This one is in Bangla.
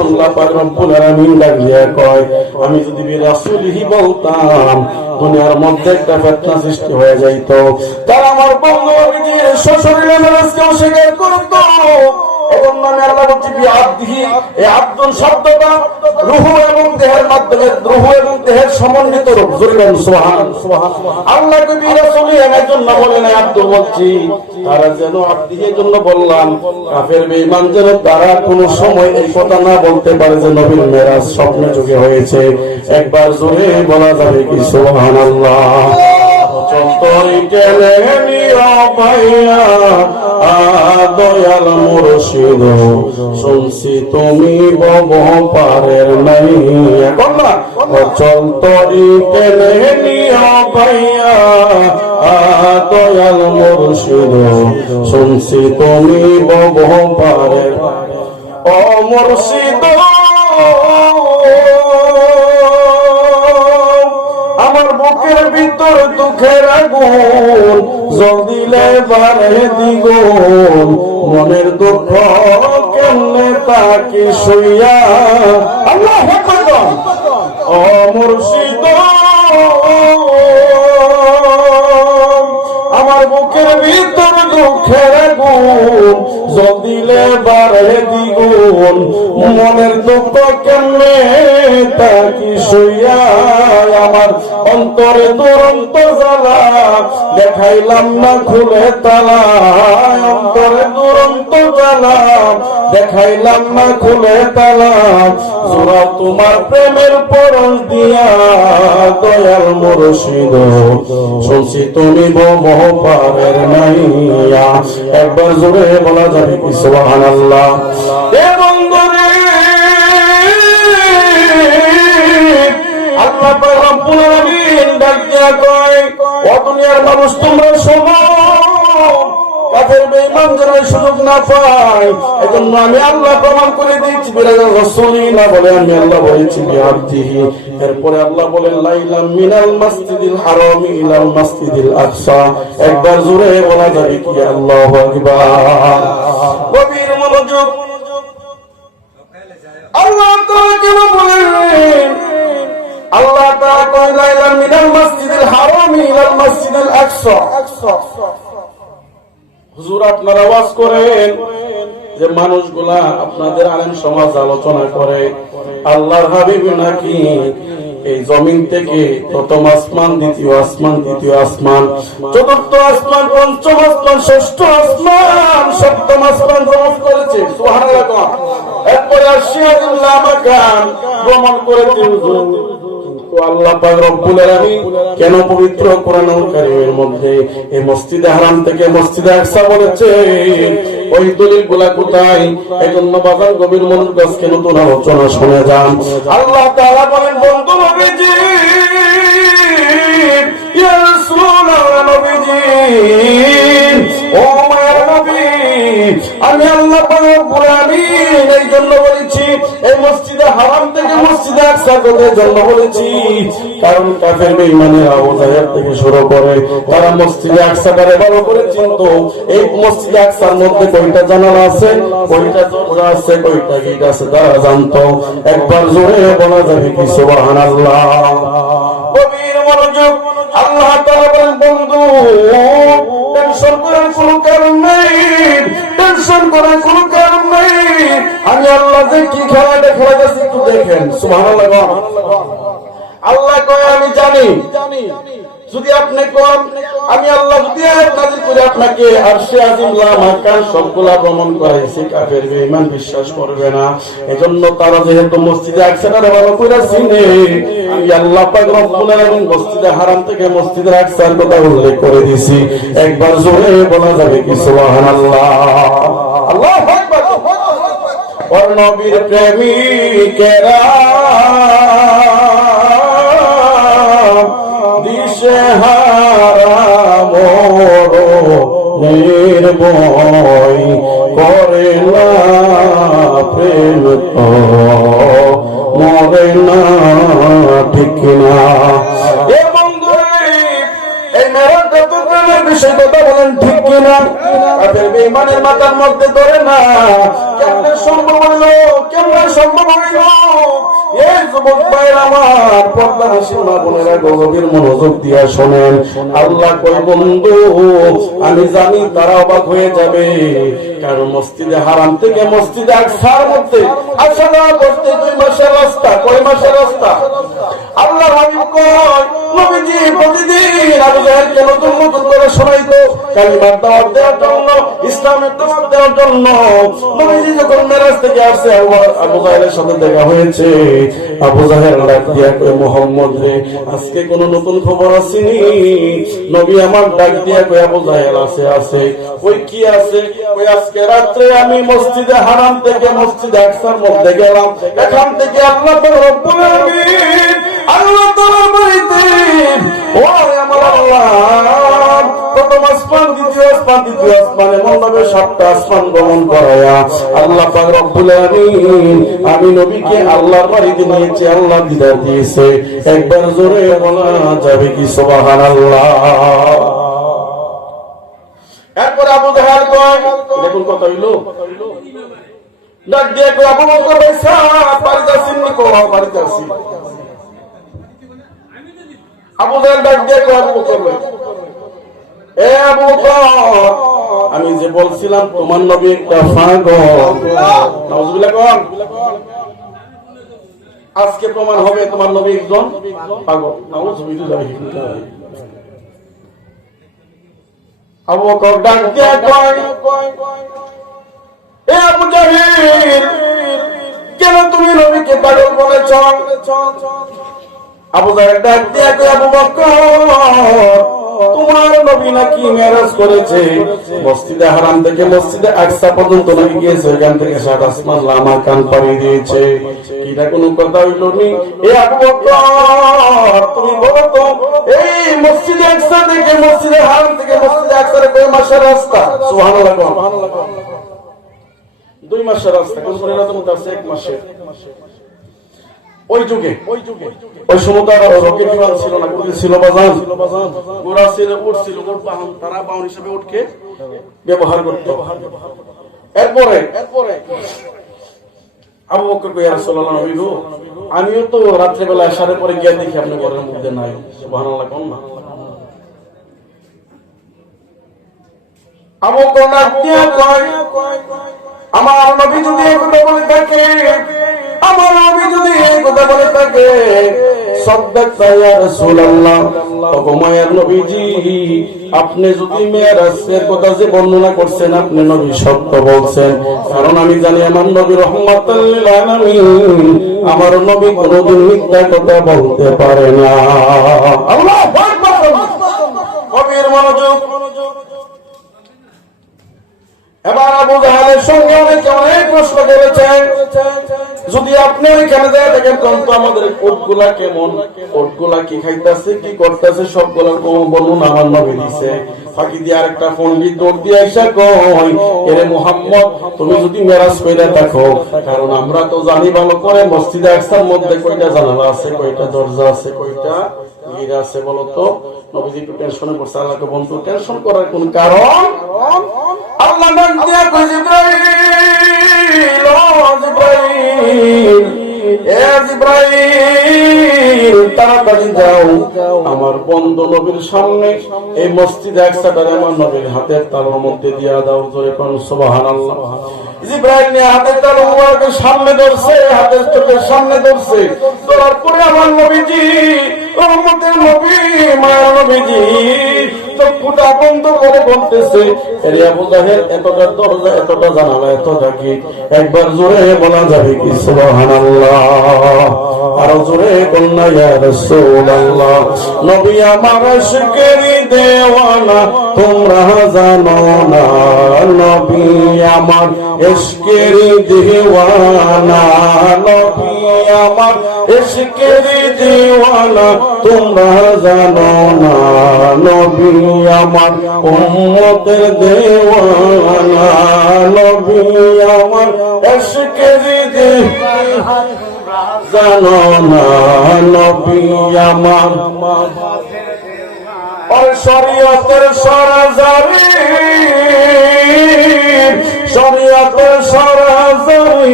আল্লাহ পাক রব্বুল আলামিন ডাকিয়া কয়, আমি যদি বিরাসূলিহি বলতাম দুনিয়ার মধ্যে একটা ফিতনা সৃষ্টি হয়ে যাইত। তারা আমার বন্ধু নবীজির সশরীরে মেরাজকে অস্বীকার করত। এজন্য আমি আল্লাহ বলছি বিআবদিহি, এই আব্দুল শব্দটা রূহ এবং দেহের মাধ্যমে, রূহ এবং দেহের সমন্বিত রূপ। জোরে সুবহানাল্লাহ। আল্লাহ কবি রাসূলি এর জন্য বলে না আব্দুল বলছি, তারা যেন আব্দিহি এর জন্য বললাম, কাফের বেঈমান যেন তারা কোনো সময় এই কথা না বলতে পারে যে নবীর মেরাজ স্বপ্নে যুগে হয়েছে। একবার জোরে বলা যাবে কি সুবহানাল্লাহ। চন্তরি কেলে নিও ভাইয়া দয়াল মুর্শিদ, শুনছি তুমি বব পারের নাই। এখন না চন্তরি কেলে নিও ভাইয়া দয়াল মুর্শিদ, শুনছি তুমি বব পারের। ও মুর্শিদ আমার বুকের ভিতর দুঃখের আগুন, জল দিলে বারে দ্বিগুণ, মনের দুঃখ কেমনে তাকি শুইয়া। আল্লাহু আকবার। ও মুর্শিদ আমার বুকের ভিতর দুঃখের আগুন, জল দিলে বারে দ্বিগুণ, মনের দুঃখ কেমনে তাকি শুইয়া। আমার অন্তরে দুরন্ত জ্বালা, দেখাইলাম না খুলে তালা। অন্তরে দুরন্ত জ্বালা, দেখাইলাম না খুলে তালা। জোড়া তোমার প্রেমের পরশ দিয়া দয়াল মুর্শিদ, শুনছি তুমি বব পারের নাইয়া। একবার জোরে বলা যাবে কি সুবহানাল্লাহ। এ বন্ধুরে আল্লাহ পাক রব্বুল আলামিন ডাক দিয়া কয়, ও দুনিয়ার মানুষ তোমরা শোনো, কাফের বেঈমান যেন সুযোগ না পায়। এজন্য আমি আল্লাহ প্রমাণ করে দিয়েছি, রাসূলি না বলে আমি আল্লাহ বলেছি বিআবদিহি। এরপরে আল্লাহ বলেন লাইলাম মিনাল মাসজিদিল হারামি ইলাল মাসজিদিল আকসা। একবার জোরে বলা যাবে কি আল্লাহু আকবার। গভীর মনোযোগ। আল্লাহ তাআলা কেন বলেন, আল্লাহ তাআলা কয় লাইলাম মিনাল মাসজিদিল হারামি ইলাল মাসজিদিল আকসা। হুজুর আপনারা আওয়াজ করেন যে মানুষগুলা আপনাদের আলেম সমাজ আলোচনা করে আল্লাহর হাবিব নাকি এই জমিন থেকে প্রথম আসমান, দ্বিতীয় আসমান, তৃতীয় আসমান, চতুর্থ আসমান, পঞ্চম আসমান, ষষ্ঠ আসমান, সপ্তম আসমান ভ্রমণ করেছে। সুবহানাল্লাহ। এরপরে আশিয়াতুল্লাহ মাকান ভ্রমণ করেছে। আল্লাহ পাক রব্বুল আলামিন কেন পবিত্র কোরআনুল কারীমের মধ্যে এই মসজিদে হারাম থেকে মসজিদে আকসা বলেছে, ওই দলিলগুলা কোথায়? এজন্য বাজার গভীর মনোযোগ কে নতুন আলোচনা শুনে যান। আল্লাহ তাআলা বলেন, বন্ধু নবীজি, ইয়া রাসূলুল্লাহ নবীজি, ও মায়ের নবী, আমি আল্লাহ পাক রব্বুল আলামিন এই জন্য বলেছি এই মসজিদে হারাম থেকে মসজিদে আকসা কোথায় জন্য বলেছি, কারণ কাফের বেঈমানেরা আবুজাহেল থেকে শুরু করে তারা মসজিদে আকসাটারে ভালো করে চিনতো। এই মসজিদে আকসার মধ্যে কয়টা জানালা আছে, কয়টা দরজা আছে, কয়টা গেট আছে তারা জানতো। একবার জোরে বলা যাবে কি সুবহানাল্লাহ। গভীর মনোযোগ। আল্লাহ তাআলা বলেন, বন্ধু টেনশন করার কোনো কারণ নেই, টেনশন করার কোনো কারণ নেই। আমি আল্লাহ যে কি খেলা দেখাচ্ছি একটু দেখেন। সুবহানাল্লাহ। আল্লাহ কয় আমি জানি, যদি আপনি কোন আমি আল্লাহ যদি নাযিল করে আপনাকে আরশে আজিম লা মাকান সবগুলা ভ্রমণ করাইছি, কাফের বেঈমান বিশ্বাস করবে না। এজন্য তারা যেহেতু মসজিদে আকসারে ভালো করে চিনে, আমি আল্লাহ পাক রব্বুল আলামিন মসজিদে হারাম থেকে মসজিদে আকসার কথা উল্লেখ করে দিয়েছি। একবার জোরে বলা যাবে কি সুবহানাল্লাহ। আল্লাহু আকবার। ওর নবীর প্রেমিকেরা দিশে হারাম নির্ভয় করে না, প্রেম তো মরে না, ঠিক না। এ বন্ধু এই মেরাজটা তো প্রেমের বিষয় কথা বলেন, ঠিক কিনা? কাফের বেঈমানের মাথার মধ্যে ধরে না, কেমনে সম্ভব হইল? কেমন সম্ভব হইল? এই যুবক ভাইয়ের আমার পর্দাশীল মা বোনেরা গভীর মনোযোগ দিয়া শোনেন। আল্লাহ কয় বন্ধু আমি জানি তারা অবাক হয়ে যাবে, কারণ মসজিদে হারাম থেকে মসজিদে আকসার মধ্যে আসা যাওয়া করতে 2 মাসের রাস্তা। কয় মাসের রাস্তা? আল্লাহ হাবিব কয় নবীজি প্রতিদিন আবু জাহেলকে নতুন নতুন করে শোনাইতো কালিমার দাওয়াত দেওয়ার জন্য, ইসলামের দাওয়াত দেওয়ার জন্য। নবীজি যখন মেরাজ থেকে আসছে আবু জাহেলের সাথে দেখা হয়েছে। আবু জাহেল ডাক দিয়া কয় মুহাম্মদ রে, আজকে কোন নতুন খবর আসেনি? নবী আমার ডাক দিয়া কয় আবু জাহেল আছে আছে। ওই কি আছে? ওই আজকে রাত্রে আমি মসজিদে হারাম থেকে মসজিদে আকসার মধ্যে গেলাম। এখান থেকে আল্লাহ রব্বুল আলামিন আল্লাহ তাআলার বাড়িতে ও আমার আল্লাহ প্রথম আসমান, দ্বিতীয় আসমান, তৃতীয় আসমান, এমন ভাবে 7টা আসমান গমন করায়া আল্লাহ পাক রব্বুল আলামিন আমি নবীকে আল্লাহর বাড়িতে নিয়েছি। আল্লাহ দিদার দিয়েছে। একবার জোরে বলা যাবে কি সুবহানাল্লাহ? এরপর আবু জাহেল কয়, দেখুন কথা হইল, ডাক দিয়ে কয় আবু বকর ভাই সাহেব বাড়িতে আছেন নি? কো বাড়িতে আছি। আবু জাহেল ডাক দিয়ে কয় আবু বকর ভাই, এ আবু বকর আমি যে বলছিলাম তোমার নবী একটা পাগল, নাউজুবিল্লাহ কোন, আজকে প্রমাণ হবে তোমার নবী একজন পাগল। নাউজুবিল্লাহ। আবু বকর ডাক দিয়ে কয়, এ আবু জাহেল কেন তুমি নবীকে পাগল বলেছ? আবু জাহেল ডাক দিয়ে কয়, আবু বকর তোমার নবী নাকি মেরাজ করেছে, মসজিদে হারাম থেকে মসজিদে আকসা পর্যন্ত নাকি গিয়েছে, ওইখান থেকে 7 আসমান লামা কান পাড়ি দিয়েছে। এটা কোনো কথা হইল নি? এ আবু বকর তুমি বলো তো এই মসজিদে আকসা থেকে মসজিদে হারাম থেকে মসজিদে আকসার কয় মাসের রাস্তা? সুবহানাল্লাহ। 2 মাসের রাস্তা। কোন পরিণত মধ্যে আছে 1 মাসের। ওই যুগে ওই সময় রকেট বিমান ছিল না, কোথায় ছিল বাজান? গোড়া ছিল, উট ছিল, উট বাহন, তারা বাহন হিসেবে উটকে ব্যবহার করত। এরপরে আবু বকর কয়, ইয়া রাসূলুল্লাহ নবী গো, আমিও তো রাত্রে বেলা আসার পরে গিয়ে দেখি আপনি ঘরের মধ্যে নাই। সুবহানাল্লাহ কোন না? আবু বকর ডাক দিয়া কয়, আমার নবী যদি এই কথা বলে থাকে, আমার নবী যদি এই কথা বলে থাকে, সাদাকতা ইয়া রাসূলুল্লাহ, ওগো মায়ার নবীজি আপনি যদি মেরাজের কথা যে বর্ণনা করছেন আপনি নবী সত্য বলছেন। কারণ আমি জানি আমার নবী রাহমাতুল লিল আলামিন, আমার নবী কোনদিন মিথ্যা কথা বলতে পারে না। আল্লাহু আকবার। কবির মনোযোগ। এবার আবু জাহেলের সঙ্গে অনেক প্রশ্ন করেছেন, যদি আপনি ওইখানে যায় দেখেন তো আমাদের উটগুলা কেমন, উটগুলা কি খাইতেছে কি করতেছে সবগুলোর বর্ণনা আমার নবী দিয়েছে। ফাঁকি দিয়ে আরেকটা পণ্ডিত দৌড় দিয়ে আইসা কয়, এরে মুহাম্মদ তুমি যদি মেরাজ কইরা থাকো, কারণ আমরা তো জানি ভালো করে মসজিদে আকসার মধ্যে কয়টা জানালা আছে, কয়টা দরজা আছে, কয়টা গিরা আছে বলো তো? নবীজি একটু টেনশনে পড়ছে। আল্লাহকে বন্ধু টেনশন করার কোন কারণ? আল্লাহ ডাক দিয়া কয়, জিবরাইল ও জিবরাইল, এ জিবরাইল তাড়াতাড়ি যাও আমার বন্ধু নবীর সামনে এই মসজিদে আকসাটারে আমার নবীর হাতের তালুর মধ্যে দিয়া দাও। জোরে কোন সুবহানাল্লাহ। জিবরাইল নিয়ে হাতের তালু মুবারকের সামনে ধরছে, হাতের চোখের সামনে ধরছে। ধরার পরে আমার নবীজি রহমতের নবী মায়ের নবীজি চক্ষুটা বন্ধ করে বলতেছে, এরে আবু জাহেল এতটা দরজা এতটা জানালা এতটা কি, একবার জোরে বলা যাবে কি সুবহানাল্লাহ? আরো জোরে বলনা ইয়া রাসূলুল্লাহ। নবী আমার আশিকেরি দেওয়ানা তোমরা জানো না, নবী আমার ইশকেরি দেওয়ানা, নবী আমার ইশকেরি দেওয়ানা তোমরা জানো না, নবী আমার উম্মতের দেওয়ানা, নবী আমার ইশকেরি দেওয়ানা জানো না, নবী আমার আর শরীয়তের সরাসরি, শরীয়তের সরাসরি